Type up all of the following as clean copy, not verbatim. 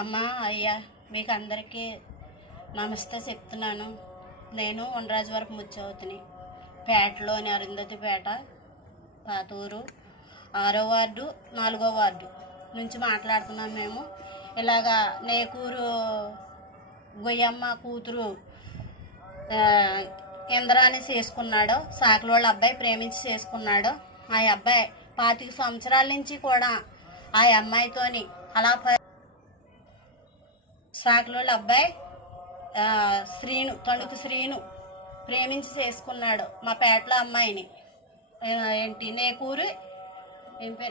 అమ్మ అయ్యా మీకు అందరికీ నమస్తే చెప్తున్నాను. నేను ఉండరాజవరపు ముచ్చవుతిని, పేటలోని అరుంధతి పేట, పాతూరు, 6వ వార్డు 4వ వార్డు నుంచి మాట్లాడుతున్నాం. మేము ఇలాగా నేకూరు గొయ్యమ్మ కూతురు ఇంద్రాన్ని చేసుకున్నాడు. సాకులోళ్ళ అబ్బాయి ప్రేమించి చేసుకున్నాడు. ఆ అబ్బాయి 25 సంవత్సరాల నుంచి కూడా ఆ అమ్మాయితోని అలా సాకులోళ్ళ అబ్బాయి తణుకు శ్రీను ప్రేమించి చేసుకున్నాడు. మా పేటలో అమ్మాయిని నేకూరు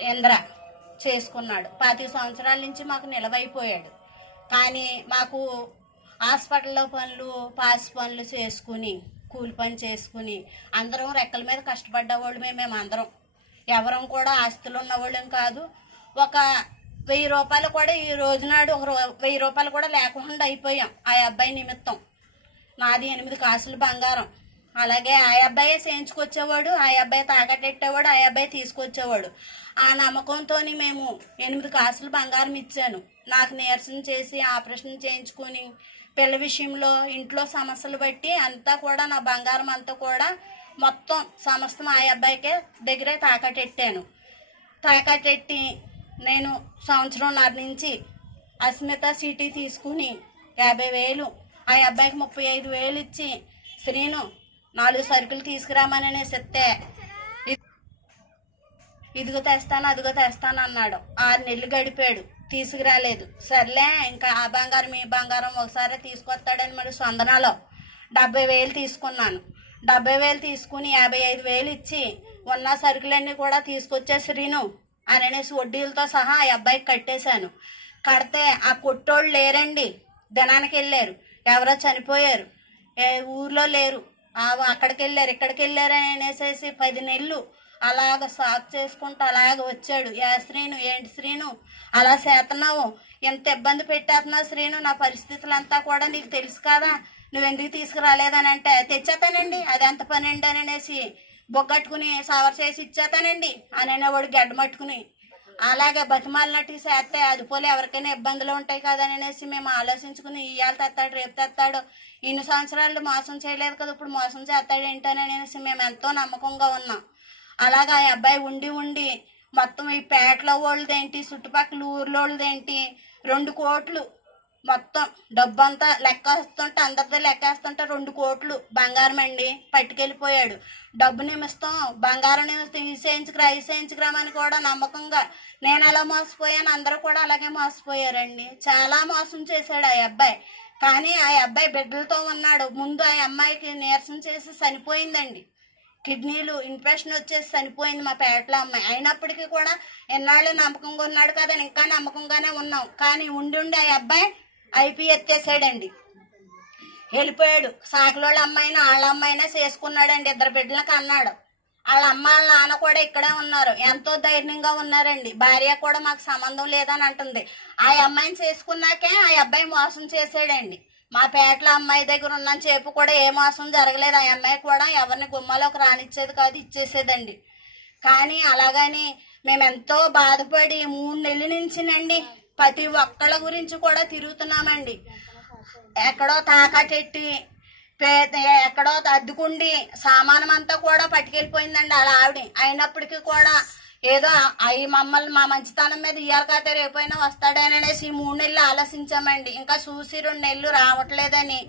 ఇంద్ర చేసుకున్నాడు. 25 సంవత్సరాల నుంచి మాకు నిలవైపోయాడు. కానీ మాకు హాస్పిటల్లో పనులు పాస్ పనులు చేసుకుని కూలి పని చేసుకుని అందరం రెక్కల మీద కష్టపడ్డవాళ్ళమే. మేము అందరం ఎవరం కూడా ఆస్తులు ఉన్నవాళ్ళం కాదు. ఒక 1000 రూపాయలు కూడా ఈ రోజునాడు 1000 రూపాయలు కూడా లేకుండా అయిపోయాం ఆ అబ్బాయి నిమిత్తం. నాది 8 కాసులు బంగారం. అలాగే ఆ అబ్బాయి చేయించుకొచ్చేవాడు, ఆ అబ్బాయి తాకట్టెట్టేవాడు, ఆ అబ్బాయి తీసుకొచ్చేవాడు. ఆ నమ్మకంతో మేము 8 కాసులు బంగారం ఇచ్చాను. నాకు నీరసం చేసి ఆపరేషన్ చేయించుకొని పిల్ల విషయంలో ఇంట్లో సమస్యలు బట్టి అంతా కూడా నా బంగారం అంతా కూడా మొత్తం సమస్తం ఆ అబ్బాయికే దగ్గరే తాకట్టెట్టాను. తాకట్టెట్టి నేను సంవత్సరంన్నర నుంచి అస్మిత సిటీ తీసుకుని 50,000, ఆ అబ్బాయికి 35,000 ఇచ్చి శ్రీను 4 సరుకులు తీసుకురామని ఇస్తే ఇదిగో తెస్తాను అదిగో తెస్తాను అన్నాడు. 6 నెలలు గడిపాడు, తీసుకురాలేదు. సర్లే ఇంకా ఆ బంగారం ఈ బంగారం ఒకసారి తీసుకొస్తాడని మరి స్పందనలో 70,000 తీసుకున్నాను. 70,000 తీసుకుని 55,000 ఇచ్చి ఉన్న సరుకులన్నీ కూడా తీసుకొచ్చే శ్రీను అనేసి వడ్డీలతో సహా ఆ అబ్బాయికి కట్టేశాను. కడితే ఆ కొట్టోళ్ళు లేరండి, ధనానికి వెళ్ళారు, ఎవరో చనిపోయారు, ఊర్లో లేరు, అక్కడికి వెళ్ళారు ఇక్కడికి వెళ్ళారు అనేసి 10 నెలలు అలాగ సాగు చేసుకుంటూ అలాగ వచ్చాడు. శ్రీను ఏంటి శ్రీను అలా చేస్తున్నావు, ఎంత ఇబ్బంది పెట్టేస్తున్నావు శ్రీను, నా పరిస్థితులు అంతా కూడా నీకు తెలుసు కదా, నువ్వెందుకు తీసుకురాలేదని అంటే తెచ్చేతానండి అది ఎంత పని అండి అనేసి బొగ్గట్టుకుని సవర్ చేసి ఇచ్చేతానండి అనేవాడు గడ్డమట్టుకుని. అలాగే బతిమాలినట్టు చేస్తే అది పోలే ఎవరికైనా ఇబ్బందులు ఉంటాయి కదా అనేసి మేము ఆలోచించుకుని ఇవాళ తెస్తాడు రేపు తెస్తాడు, ఇన్ని సంవత్సరాలు మోసం చేయలేదు కదా ఇప్పుడు మోసం చేస్తాడు ఏంటని అనేసి మేము ఎంతో నమ్మకంగా ఉన్నాం. అలాగా ఆ అబ్బాయి ఉండి ఉండి మొత్తం ఈ పేటలో వాళ్ళదేంటి చుట్టుపక్కల ఊర్లోళ్ళదేంటి 2 కోట్లు మొత్తం డబ్బంతా లెక్కేస్తుంటే అందరితో లెక్కేస్తుంటే 2 కోట్లు బంగారం అండి పట్టుకెళ్ళిపోయాడు. డబ్బు నిమిస్తాం బంగారం తీసేయించుకురామని కూడా నమ్మకంగా నేను ఎలా మోసపోయాను, అందరూ కూడా అలాగే మోసపోయారండి. చాలా మోసం చేశాడు ఆ అబ్బాయి. కానీ ఆ అబ్బాయి బిడ్డలతో ఉన్నాడు. ముందు ఆ అమ్మాయికి నీరసం చేసి చనిపోయిందండి, కిడ్నీలు ఇన్ఫెక్షన్ వచ్చేసి చనిపోయింది మా పేటలో అమ్మాయి. అయినప్పటికీ కూడా ఎన్నాళ్ళు నమ్మకంగా ఉన్నాడు కదా, ఇంకా నమ్మకంగానే ఉన్నాం. కానీ ఉండి ఆ అబ్బాయి ఐపీ ఎత్తేసాడండి, వెళ్ళిపోయాడు. సాకులోళ్ళ అమ్మాయిని వాళ్ళ అమ్మాయినే చేసుకున్నాడండి, 2 బిడ్డలకు అన్నాడు. వాళ్ళ అమ్మ వాళ్ళ నాన్న కూడా ఇక్కడే ఉన్నారు, ఎంతో ధైర్యంగా ఉన్నారండి. భార్య కూడా మాకు సంబంధం లేదని అంటుంది. ఆ అమ్మాయిని చేసుకున్నాకే ఆ అబ్బాయి మోసం చేసాడండి. మా పేటలో అమ్మాయి దగ్గర ఉన్న చేపు కూడా ఏ మోసం జరగలేదు. ఆ అమ్మాయి కూడా ఎవరిని గుమ్మలోకి రానిచ్చేది కాదు, ఇచ్చేసేదండి. కానీ అలాగని మేమెంతో బాధపడి 3 నెలల నుంచినండి ప్రతి ఒక్కళ్ళ గురించి కూడా తిరుగుతున్నామండి. ఎక్కడో తాకట్టెట్టి ఎక్కడో అద్దుకుండి సామానం అంతా కూడా పట్టుకెళ్ళిపోయిందండి అలా ఆవిడ. అయినప్పటికీ కూడా ఏదో అవి మమ్మల్ని మా మంచితనం మీద ఇయ్యాలి కదా రేపైనా వస్తాడనేసి 3 నెలలు ఆలోచించామండి. ఇంకా చూసి 2 నెలలు రావట్లేదని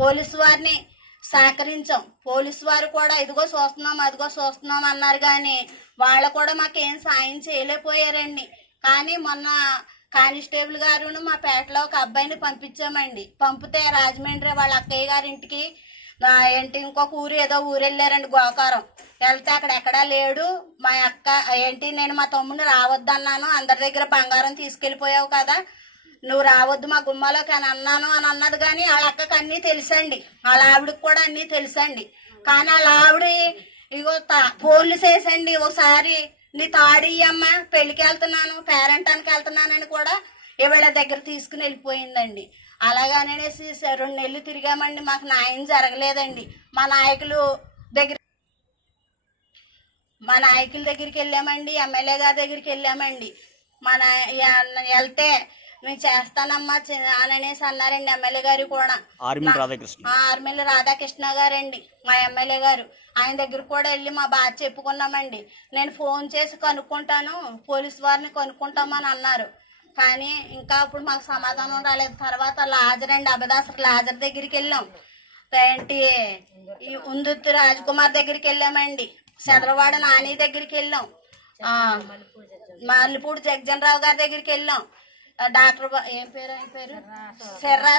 పోలీసు వారిని సహకరించాం. పోలీసు వారు కూడా ఇదిగో చూస్తున్నాం అదిగో చూస్తున్నాం అన్నారు. కానీ వాళ్ళు కూడా మాకేం సాయం చేయలేకపోయారండి. కానీ మొన్న కానిస్టేబుల్ గారును మా పేటలో ఒక అబ్బాయిని పంపించామండి. పంపితే రాజమండ్రి వాళ్ళ అక్కయ్య గారింటికి ఇంకొక ఊరు ఏదో ఊరు వెళ్ళారండి గోకారం. వెళ్తే అక్కడ ఎక్కడా లేడు. మా అక్క నేను మా తమ్ముడిని రావద్దన్నాను, అందరి దగ్గర బంగారం తీసుకెళ్ళిపోయావు కదా నువ్వు రావద్దు మా గుమ్మలోకి అని అన్నాను అని అన్నది. కానీ వాళ్ళ అక్కకి అన్నీ తెలుసండి, వాళ్ళ ఆవిడకి కూడా అన్నీ తెలుసండి. కానీ వాళ్ళ ఆవిడ ఇగో ఫోన్లు చేసండి, ఒకసారి నీ తాడియమ్మ పెళ్లికి వెళ్తున్నాను పేరెంటానికి వెళ్తున్నానని కూడా ఇవాళ దగ్గర తీసుకుని వెళ్ళిపోయిందండి. అలాగనేసి 2 నెలలు తిరిగామండి, మాకు న్యాయం జరగలేదండి. మా నాయకుల దగ్గరికి వెళ్ళామండి, ఎమ్మెల్యే గారి దగ్గరికి వెళ్ళామండి. వెళ్తే నేను చేస్తానమ్మా అని అనేసి అన్నారండి ఎమ్మెల్యే గారు కూడా. ఆర్మిల్ రాధాకృష్ణ గారండి మా ఎమ్మెల్యే గారు. ఆయన దగ్గర కూడా వెళ్ళి మా బాధ చెప్పుకున్నామండి. నేను ఫోన్ చేసి కనుక్కుంటాను, పోలీసు వారిని కనుక్కుంటామని అన్నారు. కానీ ఇంకా ఇప్పుడు మాకు సమాధానం రాలేదు. తర్వాత లాజర్ అండి, అబదాసర్ లాజర్ దగ్గరికి వెళ్ళాం. ఏంటి ఈ ఉందుర్తి రాజకుమార్ దగ్గరికి వెళ్ళామండి. చంద్రవాడ నాని దగ్గరికి వెళ్ళాం. మల్లిపూడి జగజన్ రావు గారి దగ్గరికి వెళ్ళాం. డాక్టర్ ఏం పేరు శర్రా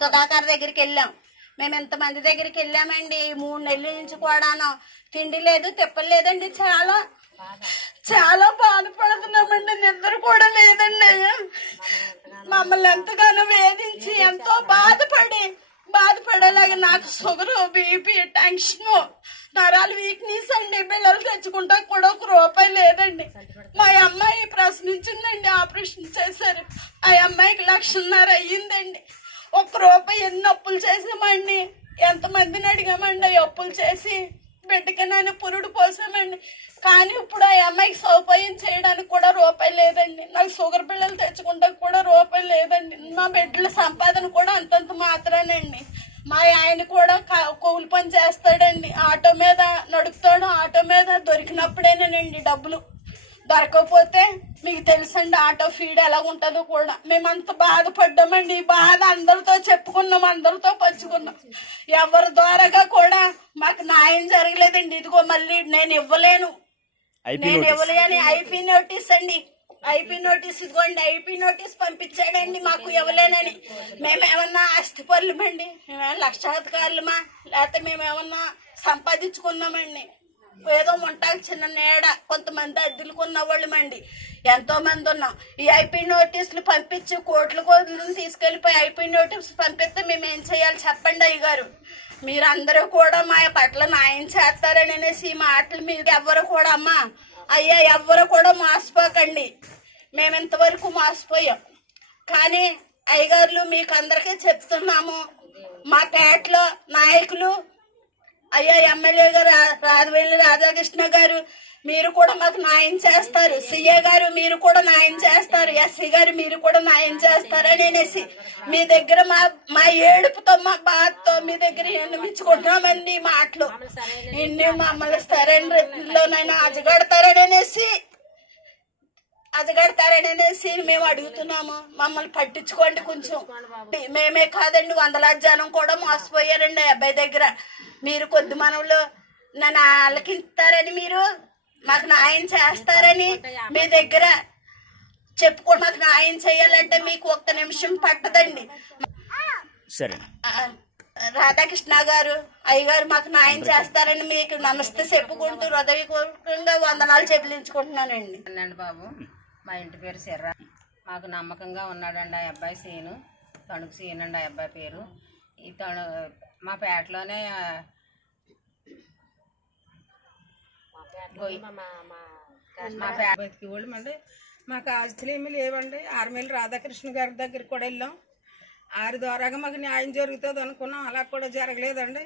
సుధాకర్ దగ్గరికి వెళ్ళాం. మేము ఇంతమంది దగ్గరికి వెళ్ళామండి. 3 నెలల నుంచి కూడాను తిండి లేదు, తిప్పలు లేదండి. చాలా చాలా బాధపడుతున్నామండి. నిద్ర కూడా లేదండి. మమ్మల్ని ఎంతగానో వేధించి ఎంతో బాధపడేలాగా నాకు షుగర్, బీపీ, టెన్షన్, నరాలు వీక్నెస్ అండి. పిల్లలు తెచ్చుకుంటా కూడా 1 రూపాయి లేదండి. మా అమ్మాయి ప్రశ్నించిందండి, ఆపరేషన్ చేశారు. ఆ అమ్మాయికి 1,50,000 అయ్యిందండి. 1 రూపాయి ఎన్ని అప్పులు చేసామండి. ఎంతమందిని అడిగామండి అప్పులు చేసి బిడ్డకి నేను పురుడు పోసామండి. కానీ ఇప్పుడు ఆ అమ్మాయికి సౌకర్యం చేయడానికి కూడా 1 రూపాయి లేదండి. నాకు షుగర్ పిల్లలు తెచ్చుకుంటా కూడా 1 రూపాయి లేదండి. మా బిడ్డల సంపాదన కూడా అంతంత మాత్రానండి. మా ఆయన కూడా కూలి పని చేస్తాడండి, ఆటో మీద నడుపుతాడు. ఆటో మీద దొరికినప్పుడేనండి డబ్బులు, దొరకకపోతే మీకు తెలుసండి ఆటో ఫీడ్ ఎలా ఉంటుందో కూడా. మేమంత బాధపడ్డామండి. ఈ బాధ అందరితో చెప్పుకున్నాం, అందరితో పంచుకున్నాం. ఎవరి ద్వారాగా కూడా మాకు న్యాయం జరగలేదండి. ఇదిగో మళ్ళీ నేను ఇవ్వలేను ఐపీ నోటీస్ అండి. ఐపీ నోటీస్ ఇదిగోండి, ఐపీ నోటీస్ పంపించాడండి మాకు ఇవ్వలేనని. మేమేమన్నా ఆస్తిపరులమండి, మేమేమన్నా లక్షాధికారులమా, లేకపోతే మేమేమన్నా సంపాదించుకున్నామండి. ఏదో ఉంటాకి చిన్న నీడ, కొంతమంది అద్దెలుకున్న వాళ్ళమండి, ఎంతో మంది ఉన్నాం. ఈ ఐపీ నోటీసులు పంపించి కోట్ల కోట్లు తీసుకెళ్లిపోయి ఐపీ నోటీసులు పంపిస్తే మేము ఏం చేయాలి చెప్పండి అయ్యగారు. మీరందరూ కూడా మా పట్ల న్యాయం చేస్తారని అనేసి ఈ మాటలు మీరు ఎవ్వరు కూడా అమ్మా అయ్యా ఎవ్వరు కూడా మోసపోకండి. మేము ఇంతవరకు మోసపోయాం. కానీ అయ్యగారులు మీకు అందరికీ చెప్తున్నాము, మా పేటలో నాయకులు అయ్యా ఎమ్మెల్యే గారు రాజవేలి రాధాకృష్ణ గారు మీరు కూడా మాకు న్యాయం చేస్తారు. సిఏ గారు మీరు కూడా న్యాయం చేస్తారు. ఎస్సీ గారు మీరు కూడా న్యాయం చేస్తారని అనేసి మీ దగ్గర మా ఏడుపుతో మా బాధతో మీ దగ్గర ఎన్నిమించుకుంటున్నామండి. మాటలు ఇన్ని మమ్మల్ని సరైన రీతిలోనైనా అజగడతారనేసి మేము అడుగుతున్నాము. మమ్మల్ని పట్టించుకోండి కొంచెం. మేమే కాదండి, 100,000 జనం కూడా మోసపోయారండి ఆ అబ్బాయి దగ్గర. మీరు కొద్ది మనవులు నన్ను ఆలకిస్తారని, మీరు మాకు న్యాయం చేస్తారని మీ దగ్గర చెప్పుకో. మాకు న్యాయం చేయాలంటే మీకు 1 నిమిషం పట్టదండి. సరే రాధాకృష్ణ గారు అయ్యగారు మాకు న్యాయం చేస్తారని మీకు నమస్తే చెప్పుకుంటూ హృదయపూర్వకంగా వందనాలు చెల్లించుకుంటున్నానండి. బాబు, మా ఇంటి పేరు శర్రా. మాకు నమ్మకంగా ఉన్నాడండి ఆ అబ్బాయి. తణుకు సీన్ అండి ఆ అబ్బాయి పేరు. ఈ మా పేటలోనే మా పేట బతికి వాళ్ళు అండి. మాకు ఆస్తులు ఏమీ లేవండి. ఆర్మిల్ రాధాకృష్ణ గారి దగ్గర కూడా వెళ్ళాం. ఆరి ద్వారాగా మాకు న్యాయం జరుగుతుంది అనుకున్నాం, అలా కూడా జరగలేదండి.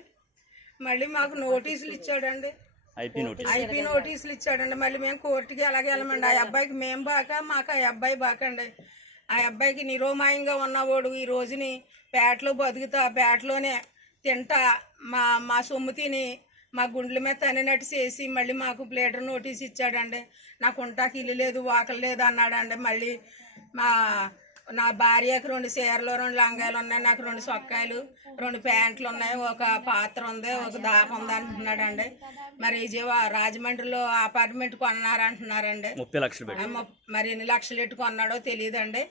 మళ్ళీ మాకు నోటీసులు ఇచ్చాడండి, ఐపీ నోటీసులు ఇచ్చాడండి. మళ్ళీ మేము కోర్టుకి అలాగే వెళ్ళమండి. ఆ అబ్బాయికి మేము బాక, మాకు ఆ అబ్బాయి బాకండి. ఆ అబ్బాయికి నిరోమాయంగా ఉన్నవాడు ఈ రోజుని పేటలో బతుకుతా, పేటలోనే తింటా, మా సొమ్ము తిని మా గుండెల మీద తనినట్టు చేసి మళ్ళీ మాకు ప్లేటర్ నోటీస్ ఇచ్చాడండి. నాకు ఉంటాకి ఇల్లు లేదు, వాకలు లేదు అన్నాడండి. మళ్ళీ నా భార్యకు 2 చీరలు, 2 లంగాలు ఉన్నాయి, నాకు 2 సొక్కాయలు, 2 ప్యాంట్లు ఉన్నాయి, ఒక పాత్ర ఉంది, ఒక దాప ఉంది అంటున్నాడండి. మరి రాజమండ్రిలో అపార్ట్మెంట్ కొన్నారంటున్నారండి. 30 లక్షలు. మరి ఎన్ని లక్షలు ఎట్టు కొన్నాడో తెలియదండి.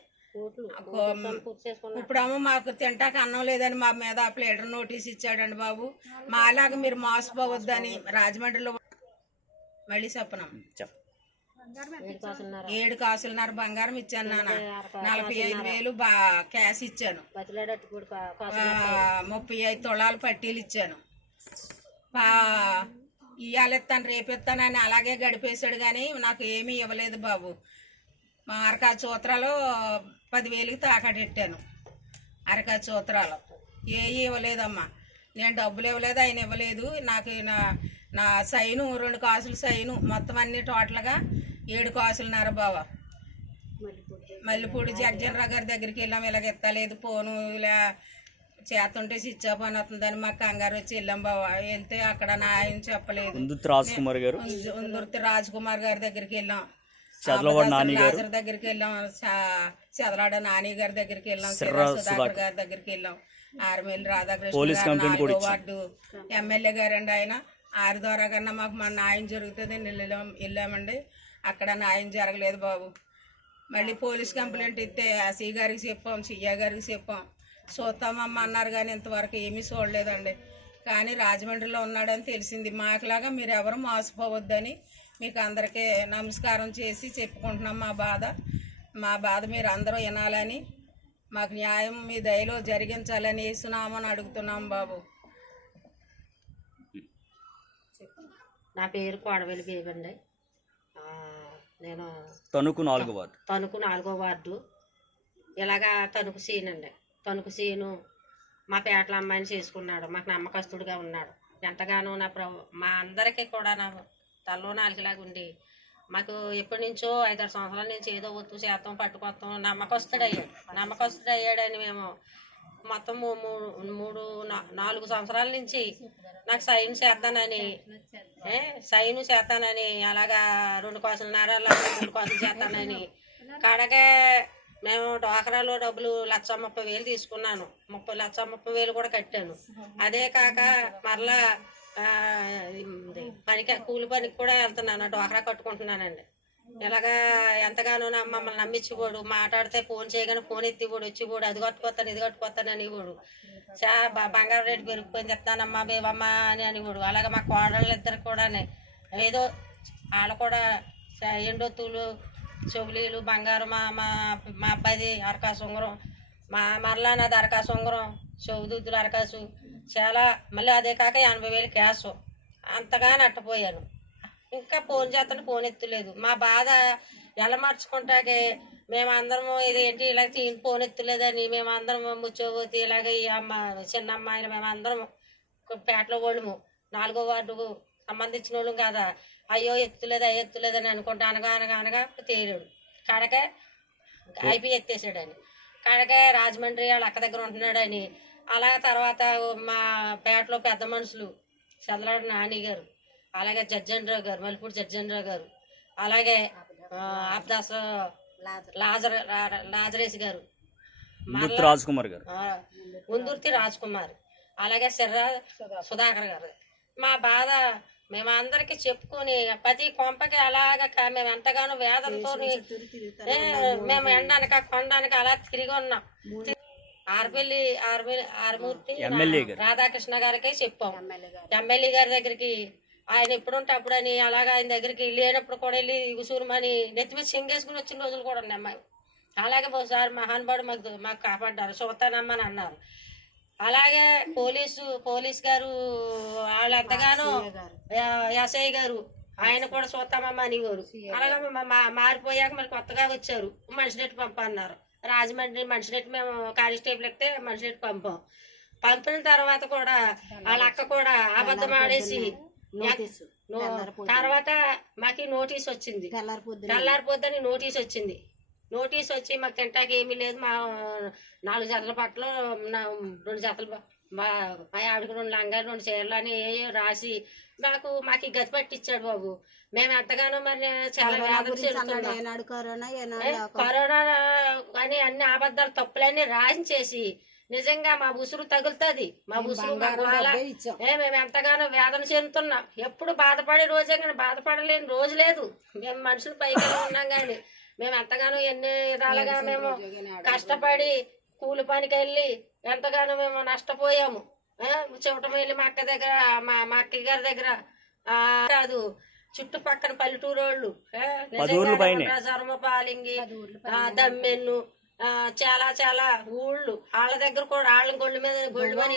ఇప్పుడేమో మాకు తింటాక అన్నం లేదని మా మీద ప్లేటర్ నోటీస్ ఇచ్చాడండి బాబు. మా అలాగా మీరు మోసపోవద్దని రాజమండ్రిలో మళ్ళీ చెప్పను. 7 కాసులున్నర బంగారం ఇచ్చాను నాన్న. 45,000 క్యాష్ ఇచ్చాను. 35 తులాలు పట్టీలు ఇచ్చాను. ఇవాళ ఇస్తాను రేపు ఇస్తానని అలాగే గడిపేశాడు. కానీ నాకు ఏమీ ఇవ్వలేదు బాబు. మా అరకా సూత్రాలు 10,000కి తాకట్టెట్టాను. అరకా సూత్రాలు ఇవ్వలేదమ్మా. నేను డబ్బులు ఇవ్వలేదు, ఆయన ఇవ్వలేదు. నాకు నా సైను 2 కాసులు సైను మొత్తం అన్ని టోటల్గా 7 కాసులున్నర బావ. మల్లెపూడి జగ్జనరావు గారి దగ్గరికి వెళ్ళాం. ఇలాగ ఎత్తలేదు ఫోను, ఇలా చేస్తుంటే స్విచ్ ఆఫ్ అని వస్తుందని మాకు కంగారు వచ్చి వెళ్ళాం బాబు. వెళ్తే అక్కడ ఆయన చెప్పలేదు. ఉందుర్తి రాజ్ కుమార్ గారు, ఉందుర్తి రాజ్ కుమార్ గారి దగ్గరికి వెళ్ళాం, చదలవాడ నాని గారు, రాజర్ దగ్గరికి వెళ్ళాం, చదలాడ నాని గారి దగ్గరికి వెళ్ళాం, సుధాకర్ గారి దగ్గరికి వెళ్ళాం, ఆర్మేల్ రాధాకృష్ణ గారు వార్డు ఎమ్మెల్యే గారండి. ఆయన ఆరి ద్వారా కన్నా మాకు మన న్యాయం జరుగుతుంది వెళ్ళామండి. అక్కడ న్యాయం జరగలేదు బాబు. మళ్ళీ పోలీస్ కంప్లైంట్ ఇస్తే సి గారికి చెప్పాం, సిఐ గారికి చెప్పాం, చూస్తామమ్మ అన్నారు కానీ ఇంతవరకు ఏమీ చూడలేదండి. కానీ రాజమండ్రిలో ఉన్నాడని తెలిసింది. మాకులాగా మీరు ఎవరు మోసపోవద్దని మీకు అందరికీ నమస్కారం చేసి చెప్పుకుంటున్నాం. మా బాధ మీరు అందరూ వినాలని, మాకు న్యాయం మీ దయలో జరిగించాలని వేసునామని అడుగుతున్నాం బాబు. నా పేరు కోడవెల్లి బేబీ అండి. నేను తణుకు 4వ వార్డు. తణుకు 4వ వార్డు. ఇలాగా తణుకు సీన్ అండి. తణుకు సీను మా పేటల అమ్మాయిని చేసుకున్నాడు. మాకు నమ్మకస్తుడిగా ఉన్నాడు. ఎంతగానో మా అందరికీ కూడా నా తల్లో నాలుగులాగా ఉండి మాకు ఎప్పటి నుంచో 5-6 సంవత్సరాల నుంచి ఏదో ఒత్తు శాతం పట్టుకొస్తాం నమ్మకస్తుడు అయ్యాడని మేము మొత్తం 3-4 సంవత్సరాల నుంచి నాకు సైన్ చేస్తానని అలాగా 2 కోసల నేరాలు 3 కోసలు చేస్తానని కాడకే మేము డోకరాలో డబ్బులు 1,30,000 తీసుకున్నాను. 1,30,000 కూడా కట్టాను. అదే కాక మరలా కూలి పనికి కూడా వెళ్తున్నాను, డోకరా కట్టుకుంటున్నానండి. ఇలాగా ఎంతగానో మమ్మల్ని నమ్మించిపోడు. మాట్లాడితే ఫోన్ చేయగానే ఫోన్ ఎత్తిపోడు, వచ్చిపోడు, అది కట్టుకొస్తాను ఇది కట్టుకొస్తాను అనేవాడు. బంగారం రేటు పెరిగిపోయింది, చెప్తానమ్మా బేవమ్మా అని అనేవాడు. అలాగే మా కోడళ్ళు ఇద్దరు కూడా ఏదో వాళ్ళు కూడా ఎండొత్తులు చెవులీలు బంగారం, మా అబ్బాయిది అరకాసు ఉంగరం, మరలా నాది అరకాసు ఉంగరం, చెవుదుద్దులు అరకాసు చాలా. మళ్ళీ అదే కాక 80,000 క్యాష్. అంతగా నట్టపోయాను. ఇంకా ఫోన్ చేస్తుంటే ఫోన్ ఎత్తలేదు. మా బాధ ఎలా మార్చుకుంటాకే మేమందరము ఇదేంటి ఇలా ఫోన్ ఎత్తలేదని మేమందరము ముచ్చోపోతే ఇలాగ ఈ చిన్న అమ్మాయిలు మేమందరం పేటలో వాళ్ళము 4వ వార్డుకు సంబంధించిన వాళ్ళం కదా. అయ్యో ఎత్తులేదని అనుకుంటా అనగా తేలాడు. కాడకే ఐపీ ఎత్తేసాడని, కాడకే రాజమండ్రి వాళ్ళ అక్క దగ్గర ఉంటున్నాడని. అలా తర్వాత మా పేటలో పెద్ద మనుషులు చదలాడ నాని గారు, అలాగే జడ్జనరావు గారు, మల్లెపూడి జడ్జనరావు గారు, అలాగే అబ్దాస్ లాజరేసి గారు, ఉందుర్తి రాజ్ కుమార్ గారు, ఉందుర్తి రాజ్ కుమార్, అలాగే సిర్రా సుధాకర్ గారు. మా బాధ మేమందరికి చెప్పుకొని ప్రతి కొంపకి అలాగ మేము ఎంతగానో వేదనతో మేము ఎండనక కొండనక అలా తిరిగి ఉన్నాం. ఆర్మూర్తి రాధాకృష్ణ గారికి చెప్పాం. ఎమ్మెల్యే గారి దగ్గరికి ఆయన ఎప్పుడుంటే అప్పుడని అలాగా ఆయన దగ్గరికి వెళ్ళేటప్పుడు కూడా వెళ్ళి ఉసూరుమని నెత్తి మీద సింగేసుకుని వచ్చిన రోజులు కూడా ఉన్నాయి అమ్మాయి. అలాగే ఒకసారి మహానుభావుడు మాకు కాపాడ్డారు, చూస్తానమ్మని అన్నారు. అలాగే పోలీస్ గారు వాళ్ళు ఎంతగానో ఎస్ఐ గారు ఆయన కూడా చూస్తామమ్మా అనేవారు. అలాగే మారిపోయాక మరి కొత్తగా వచ్చారు, మనిషినెట్టు పంపన్నారు. రాజమండ్రి మనిషినెట్టు మేము కానిస్టేబుల్ ఎక్కితే మనిషినెట్టు పంపిన తర్వాత కూడా వాళ్ళ అక్క కూడా అబద్ధం ఆడేసి తర్వాత మాకు నోటీస్ వచ్చింది. తెల్లారిపోద్దని నోటీస్ వచ్చి మాకు తింటాకి ఏమీ లేదు. మా 4 జతల బట్టలు 2 జతలు మా ఆవిడకి 2 లంగాలు 2 చీరలు అని రాసి మాకు ఈ గతి పట్టించాడు బాబు. మేము ఎంతగానో మరి చాలా కరోనా అని అన్ని అబద్ధాలు తప్పులన్నీ రాయించేసి నిజంగా మా ఉసురు తగులుతుంది. మా ఉసురు మేము ఎంతగానో వేదన చెందుతున్నాం. ఎప్పుడు బాధపడే రోజే కానీ బాధపడలేని రోజు లేదు. మేము మనుషులు పైకి ఉన్నాం కానీ మేము ఎంతగానో ఎన్ని విధాలుగా మేము కష్టపడి కూలి పనికి వెళ్ళి ఎంతగానో మేము నష్టపోయాము. చివటం వెళ్ళి మా అక్క దగ్గర మా అక్క గారి దగ్గర కాదు చుట్టుపక్కల పల్లెటూరు వాళ్ళు జరమపాలింగి దమ్మెన్ను చాలా ఊళ్ళు వాళ్ళ దగ్గర కూడా వాళ్ళ గొళ్ళు మీద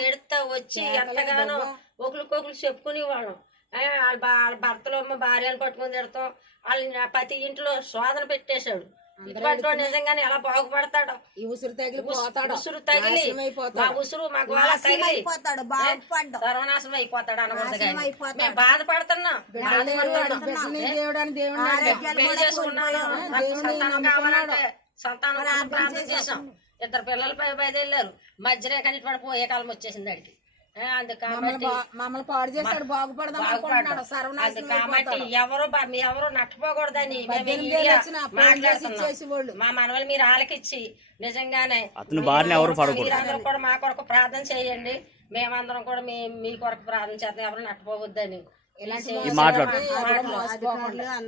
ఎడుతా వచ్చి ఎంతగానో ఒకరికొకరు చెప్పుకునే వాళ్ళం. వాళ్ళ భర్తలు భార్యలు పట్టుకుని తిడతాం. వాళ్ళని ప్రతి ఇంట్లో శోధన పెట్టేశాడు. ఇటువంటి నిజంగానే ఎలా బాగుపడతాడు. ఈ ఉసురు తగిలి పోతాడు, ఉసురు తగిలి మా ఉసురు మా గోళ తగిలి అయిపోతాడు, బాగుపడ్డు. సర్వనాశనం అయిపోతాడు అనకూడదు కానీ మేము బాధపడుతున్నాం. దేవుడని దేవుడు పెళ్లి చేసుకున్నాను, నాకు సంతానం కావాలంటే సంతానం కోసం ప్రార్థన చేసాం. 2 పిల్లలు పైది వెళ్ళారు. మధ్యనే కానీ ఇటువంటి పోయే కాలం వచ్చేసింది అడిగి. అందుకు కాబట్టి మమ్మల్ని పాడు చేస్తాడు, బాగుపడదాం అనుకుంటున్నాడు, సర్వనాశనం కాబట్టి ఎవరు నట్టపోకూడదని మేము ఈ పద్దెనిమిది వీడియో వచ్చిన అప్లైన్ చేసి ఇచ్చేసేవాళ్ళు. మా మనవలు మీరు ఆలకిచ్చి నిజంగానే అతని బారిన ఎవరు పడకూడదు. మీరందరూ కూడా మా కొరకు ప్రార్థన చేయండి. మేమందరం కూడా మీ కొరకు ప్రార్థన చేద్దాం, ఎవరు నట్టపోవద్దని. ఈ మాట్లాడు.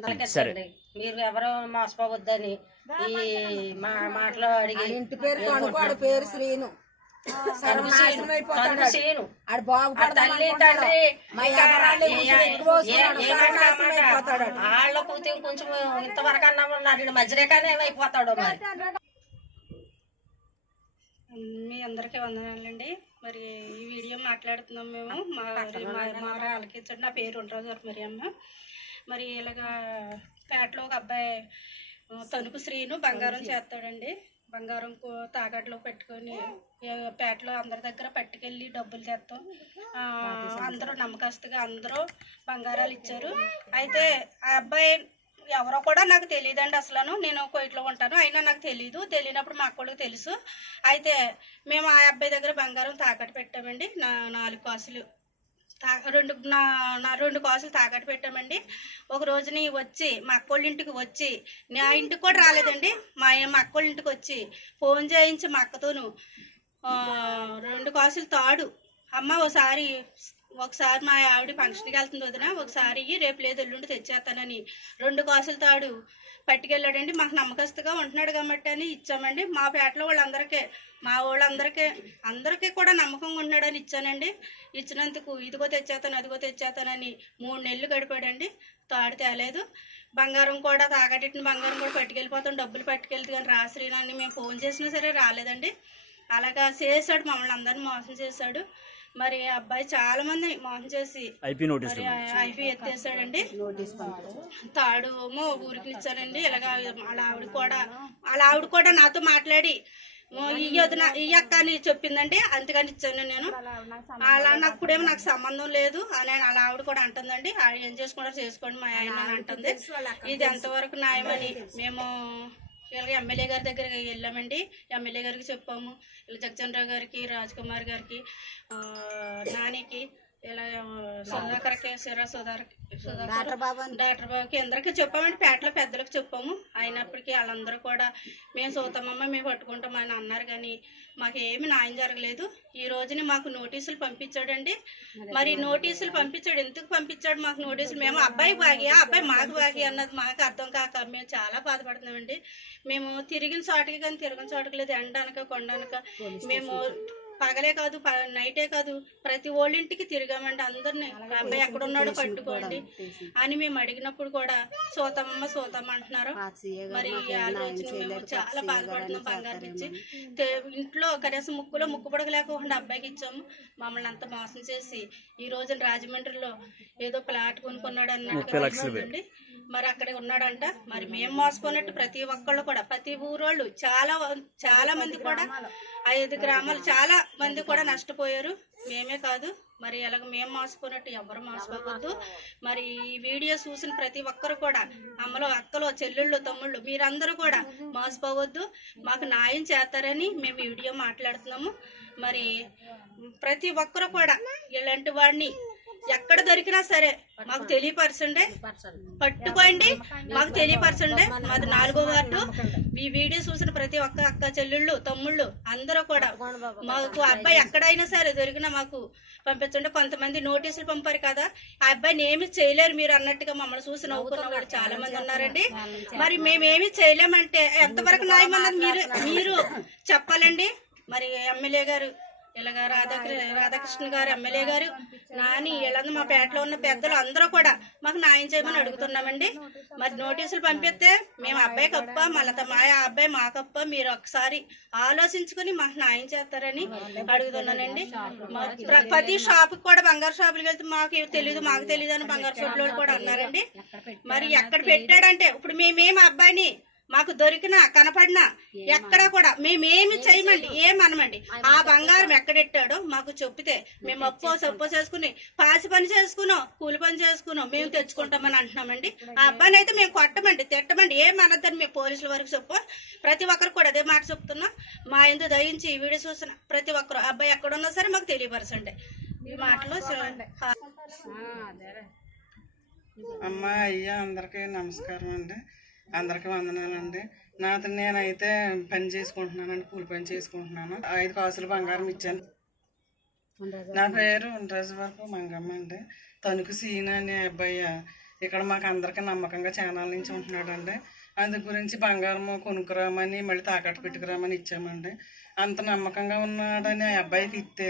ఆలకించండి. మీరు ఎవరు మోసపోవద్దని ఈ మా మాటలో అడిగి. ఇంటి పేరు కనుకోడు, పేరు శ్రీను. సర్వనాశనం అయిపోతాడు, శ్రీను ఆడు బాగుపడతాడు తల్లి తండ్రి అయిపోతాడు. వాళ్ళ కూతురు కొంచెం ఇంతవరకు అన్నా ఉన్నారు, మధ్యరేఖనే ఏమైపోతాడు మరి. మీ అందరికీ వందనాలండి. మరి ఈ వీడియో మాట్లాడుతున్నాం మేము. మా ఆలకించండి. నా పేరు ఉండరాజు గారు మరి అమ్మ. మరి ఇలాగా పేటలో ఒక అబ్బాయి తణుకు శ్రీను బంగారం చేస్తాడండి. బంగారం తాకట్లో పెట్టుకొని పేటలో అందరి దగ్గర పట్టుకెళ్ళి డబ్బులు తెస్తాం. అందరూ నమ్మకస్తుగా అందరూ బంగారాలు ఇచ్చారు. అయితే ఆ అబ్బాయి ఎవరో కూడా నాకు తెలియదండి. అసలు నేను కోయిట్లో ఉంటాను, అయినా నాకు తెలియనప్పుడు మా అక్కడికి తెలుసు. అయితే మేము ఆ అబ్బాయి దగ్గర బంగారం తాకట్టు పెట్టామండి. 4 కాసులు 2 కాసులు తాకట్టు పెట్టామండి. ఒక రోజుని వచ్చి మా అక్కోళ్ళ ఇంటికి వచ్చి, నా ఇంటికి కూడా రాలేదండి, మా అక్కోళ్ళ ఇంటికి వచ్చి ఫోన్ చేయించి మా అక్కతోను 2 కాసులు తాడు, అమ్మ ఒకసారి మా ఆవిడ ఫంక్షన్కి వెళ్తుంది వదిన, ఒకసారి రేపు లేదు ఎల్లుండి తెచ్చేస్తానని 2 కాసులు తాడు పట్టుకెళ్ళాడండి. మాకు నమ్మకస్తుగా ఉంటున్నాడు కాబట్టి అని ఇచ్చామండి. మా పేటలో వాళ్ళందరికీ, మా అందరికీ కూడా నమ్మకంగా ఉన్నాడని ఇచ్చానండి. ఇచ్చినందుకు ఇదిగో తెచ్చేస్తాను అదిగో తెచ్చేస్తానని 3 నెలలు గడిపాడండి. తాడు తేలేదు. బంగారం కూడా తాకట్టిన బంగారం కూడా పట్టుకెళ్ళిపోతాం, డబ్బులు పట్టుకెళ్తుంది కానీ రాశ్రీనాన్ని మేము ఫోన్ చేసినా సరే రాలేదండి. అలాగా చేశాడు, మమ్మల్ని అందరిని మోసం చేశాడు. మరి అబ్బాయి చాలా మంది మోసం చేసి మరి ఐపీ ఎత్తేసాడండి. తాడు ఏమో ఊరికి ఇచ్చారండి. ఇలాగా వాళ్ళ ఆవిడ కూడా నాతో మాట్లాడి ఇయ్యక్క అని చెప్పిందండి, అందుకని ఇచ్చాను నేను. అలా నాకుడేమో నాకు సంబంధం లేదు అని వాళ్ళ ఆవిడ కూడా అంటుందండి. ఏం చేసుకుంటారో చేసుకోండి మా ఆయన అని అంటుంది. ఇది ఎంతవరకు న్యాయమని మేము ఇలాగ ఎమ్మెల్యే గారి దగ్గరికి వెళ్ళామండి. ఎమ్మెల్యే గారికి చెప్పాము, ఇలా జగచంద్రరావు గారికి, రాజ్ కుమార్ గారికి, నానికి, ఇలా సుధాకర్కి, డాక్టర్ బాబుకి అందరికీ చెప్పామండి. పేటలో పెద్దలకు చెప్పాము. అయినప్పటికీ వాళ్ళందరూ కూడా మేము చూస్తామమ్మా, మేము పట్టుకుంటాం అని అన్నారు. కానీ మాకు ఏమి న్యాయం జరగలేదు. ఈ రోజుని మాకు నోటీసులు పంపించాడండి. మరి నోటీసులు పంపించాడు, ఎందుకు పంపించాడు మాకు నోటీసులు? మేము అబ్బాయి బాగియా, అబ్బాయి మాకు బాగి అన్నది మాకు అర్థం కాక మేము చాలా బాధపడుతున్నామండి. మేము తిరిగిన చోటకి కానీ తిరిగిన చోటకి లేదు, ఎండనక కొండనక మేము పగలే కాదు నైటే కాదు ప్రతి ఓళ్ళింటికి తిరిగామండి. అందరినీ అబ్బాయి ఎక్కడున్నాడో పట్టుకోండి అని మేము అడిగినప్పుడు కూడా సోతమ్మ అంటున్నారు. మరి ఆ రోజున మేము చాలా బాధపడుతున్నాం. బంగారం ఇచ్చి ఇంట్లో కనీసం ముక్కు పడగలేకుండా అబ్బాయికి ఇచ్చాము. మమ్మల్ని అంత మోసం చేసి ఈ రోజున రాజమండ్రిలో ఏదో ప్లాట్ కొనుక్కున్నాడు అన్నట్టు మరి అక్కడే ఉన్నాడంట. మరి మేము మోసపోయినట్టు ప్రతి ఒక్కళ్ళు కూడా, ప్రతి ఊరోళ్ళు చాలా మంది కూడా 5 గ్రామాలు చాలా మంది కూడా నష్టపోయారు. మేమే కాదు, మరి అలాగ మేము మోసపోయినట్టు ఎవరు మోసపోవద్దు. మరి ఈ వీడియో చూసిన ప్రతి ఒక్కరు కూడా, అమ్మలో అక్కలు చెల్లెళ్ళు తమ్ముళ్ళు మీరందరూ కూడా మోసపోవద్దు, మాకు న్యాయం చేస్తారని మేము వీడియో మాట్లాడుతున్నాము. మరి ప్రతి ఒక్కరు కూడా ఇలాంటి వాడిని ఎక్కడ దొరికినా సరే మాకు తెలియపరచండి, పట్టుకోండి, మాకు తెలియపరచండి. మాది 4వ వార్డు. ఈ వీడియో చూసిన ప్రతి ఒక్క అక్క చెల్లెళ్ళు తమ్ముళ్ళు అందరూ కూడా మాకు అబ్బాయి ఎక్కడైనా సరే దొరికినా మాకు పంపించండి. కొంతమంది నోటీసులు పంపారు కదా, ఆ అబ్బాయిని ఏమి చేయలేరు మీరు అన్నట్టుగా మమ్మల్ని చూసి నవ్వుకున్న వాళ్ళు చాలా మంది ఉన్నారండి. మరి మేమేమి చేయలేమంటే ఎంతవరకు న్యాయం అన్నది మీరు చెప్పాలండి. మరి ఎమ్మెల్యే గారు ఇలాగ రాధాకృష్ణ గారు, ఎమ్మెల్యే గారు, నాని, వీళ్ళందరూ మా పేటలో ఉన్న పెద్దలు అందరూ కూడా మాకు న్యాయం చేయమని అడుగుతున్నామండి. మరి నోటీసులు పంపిస్తే మేము అబ్బాయి కప్ప మా అబ్బాయి మాకప్ప మీరు ఒకసారి ఆలోచించుకుని మాకు న్యాయం చేస్తారని అడుగుతున్నానండి. ప్రతి షాపుకి కూడా బంగారు షాపులకి వెళ్తే మాకు తెలియదు అని బంగారు షాపులో కూడా అన్నారండి. మరి ఎక్కడ పెట్టాడంటే ఇప్పుడు మేమేం అబ్బాయిని మాకు దొరికినా కనపడినా ఎక్కడా కూడా మేమేమి చేయమండి ఏమనమండి. ఆ బంగారం ఎక్కడెట్టాడో మాకు చెప్పితే మేము సొప్పో చేసుకుని పాసి పని చేసుకున్నాం, కూలి పని చేసుకున్నాం, మేము తెచ్చుకుంటామని అంటున్నామండి. ఆ అబ్బాయిని అయితే మేము కొట్టమండి, తిట్టమండి, ఏమనద్దని మేము పోలీసుల వరకు చెప్పు. ప్రతి ఒక్కరు కూడా అదే మాట చెప్తున్నాం. మా ఎందుకు దయించి ఈ వీడియో చూసిన ప్రతి ఒక్కరు అబ్బాయి ఎక్కడున్నా సరే మాకు తెలియపరచండి. ఈ మాటలు అమ్మ అయ్యా అందరికీ నమస్కారం అండి, అందరికీ వందనాలండి. నేనైతే పని చేసుకుంటున్నానండి, కూలి పని చేసుకుంటున్నాను. 5 కాసులు బంగారం ఇచ్చాను. నా పేరు ఉండరాజు వరకు మంగమ్మ అండి. తణుకు సీన్ అనే అబ్బాయి ఇక్కడ మాకు అందరికీ నమ్మకంగా ఛానల్ నుంచి ఉంటున్నాడండి. అందు గురించి బంగారం కొనుక్కురామని మళ్ళీ తాకట్టు పెట్టుకురామని ఇచ్చామండి. అంత నమ్మకంగా ఉన్నాడని ఆ అబ్బాయికి ఇస్తే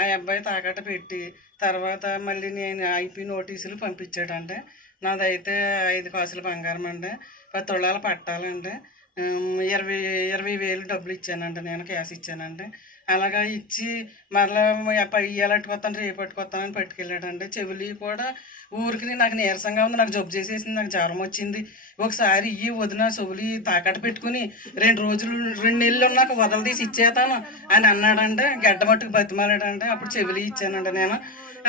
ఆ అబ్బాయి తాకట్టు పెట్టి తర్వాత మళ్ళీ నేను ఐపీ నోటీసులు పంపించాడండి. నాదైతే 5 కాసులు బంగారం అండి, 10 తులాలు పట్టాలండి, 20,000 డబ్బులు ఇచ్చానండి, నేను క్యాష్ ఇచ్చానండి. అలాగా ఇచ్చి మరలా ఇయ్యాలట్టుకొస్తాను రేపట్టుకొస్తానని పట్టుకెళ్ళాడండి. చెవులు కూడా ఊరికి నాకు నీరసంగా ఉంది, నాకు జబ్బు చేసేసింది, నాకు జ్వరం వచ్చింది, ఒకసారి వదిన చెవులు తాకట్టు పెట్టుకుని 2 నెలలు ఉన్నాక వదలు తీసి ఇచ్చేతాను అని అన్నాడంటే గడ్డ మట్టుకు బతిమాలాడంటే అప్పుడు చెవులు ఇచ్చానండి. నేను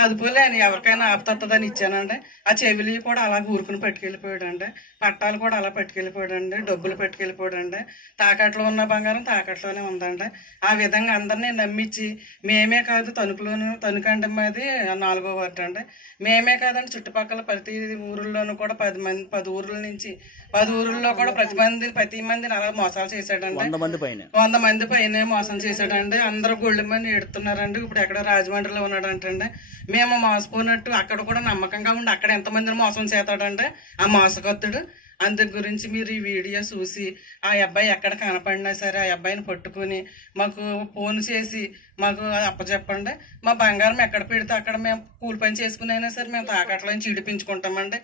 అది పోలే ఎవరికైనా ఆపుతుందని ఇచ్చానండి. ఆ చెవులు కూడా అలా ఊరుకుని పట్టుకెళ్ళిపోయాడండి, పట్టాలు కూడా అలా పట్టుకెళ్ళిపోయాడండి, డబ్బులు పట్టుకెళ్ళిపోయాడండి. తాకట్లో ఉన్న బంగారం తాకట్లోనే ఉందండి. ఆ విధంగా అందరినీ నమ్మించి మేమే కాదు తణుకండి మాది 4వ వార్డు అండి, మేమే కాదండి చుట్టుపక్కల ప్రతి ఊరుల్లోనూ కూడా 10 ఊర్ల నుంచి 10 ఊరుల్లో కూడా ప్రతి మందిని అలా మోసాలు చేశాడండి. 100 మంది పైన మోసం చేశాడండి. అందరూ గొళ్ళు మంది ఎడుతున్నారండి. ఇప్పుడు ఎక్కడ రాజమండ్రిలో ఉన్నాడంటండి. మేము మోసపోయినట్టు అక్కడ కూడా నమ్మకంగా ఉండి అక్కడ ఎంతమందిని మోసం చేస్తాడంటే ఆ మోసగత్తుడు. అందు గురించి మీరు ఈ వీడియో చూసి ఆ అబ్బాయి ఎక్కడ కనపడినా సరే ఆ అబ్బాయిని పట్టుకుని మాకు ఫోన్ చేసి మాకు అప్పచెప్పండి. మా బంగారం ఎక్కడ పెడితే అక్కడ మేము కూలి పని చేసుకునైనా సరే మేము తాకట్లో నుంచి ఇడిపించుకుంటామండి.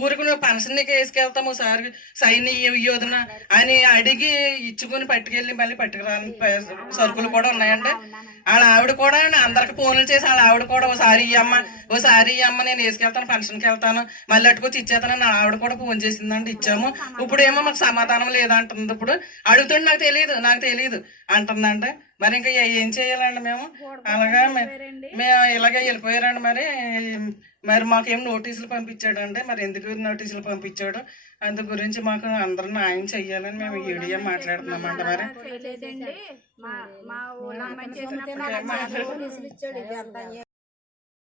ఊరికి నువ్వు పెన్షన్కి వేసుకెళ్తాము ఒకసారి సైన్ ఇయ్యోదున అని అడిగి ఇచ్చుకుని పట్టుకెళ్ళి మళ్ళీ పట్టుకురాని సరుకులు కూడా ఉన్నాయండి. వాళ్ళ ఆవిడ కూడా అందరికి ఫోన్లు చేసి వాళ్ళ ఆవిడ కూడా ఓసారి ఇయ్యమ్మ నేను వేసుకెళ్తాను పెన్షన్కి వెళ్తాను మళ్ళీ అట్టుకొచ్చి ఇచ్చేస్తానని నా ఆవిడ కూడా ఫోన్ చేసిందండి. ఇచ్చాము. ఇప్పుడు ఏమో మాకు సమాధానం లేదంటుంది. ఇప్పుడు అడుగుతుంటే నాకు తెలియదు అంటుందండి. మరి ఇంకా ఏం చేయాలండి మేము? అలాగా మేము ఇలాగే వెళ్ళిపోయారండి. మరి మాకేం నోటీసులు పంపించాడండి. మరి ఎందుకు నోటీసులు పంపించాడు అందు గురించి మాకు అందరూ న్యాయం చెయ్యాలని మేము ఈ వీడియో మాట్లాడుతున్నామండి. మరి